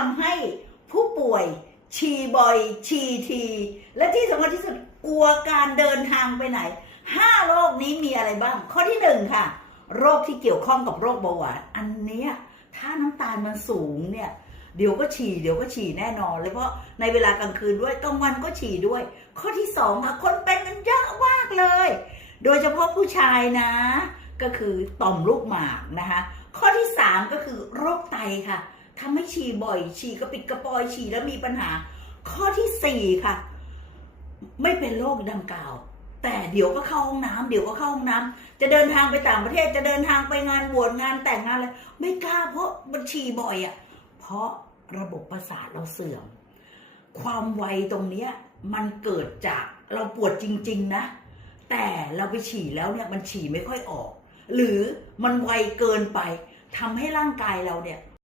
ทำให้ผู้ป่วยฉี่บ่อยฉี่ที และที่สำคัญที่สุดกลัวการเดินทางไปไหนห้าโรคนี้มีอะไรบ้าง ข้อที่หนึ่งค่ะ โรคที่เกี่ยวข้องกับโรคเบาหวาน อันเนี้ยถ้าน้ำตาลมันสูงเนี่ยเดี๋ยวก็ฉี่เดี๋ยวก็ฉี่แน่นอนเลยเพราะในเวลากลางคืนด้วยกลางวันก็ฉี่ด้วย ข้อที่สองค่ะคนเป็นกันเยอะมากเลย โดยเฉพาะผู้ชายนะ ก็คือต่อมลูกหมากนะคะ ข้อที่สามก็คือโรคไตค่ะ ทำให้ฉี่บ่อย ฉี่กระปิดกระปอยฉี่แล้วมีปัญหา ข้อที่สี่ค่ะ ไม่เป็นโรคดังกล่าว แต่เดี๋ยวก็เข้าห้องน้ำเดี๋ยวก็เข้าห้องน้ำจะเดินทางไปต่างประเทศจะเดินทางไปงานบวชงานแต่งงานอะไรไม่กล้าเพราะมันฉี่บ่อยอะ เพราะระบบประสาทเราเสื่อม ความไวตรงเนี้ยมันเกิดจากเราปวดจริง ๆ นะ แต่เราไปฉี่แล้วเนี่ยมันฉี่ไม่ค่อยออก หรือมันไวเกินไปทำให้ร่างกายเราเนี่ย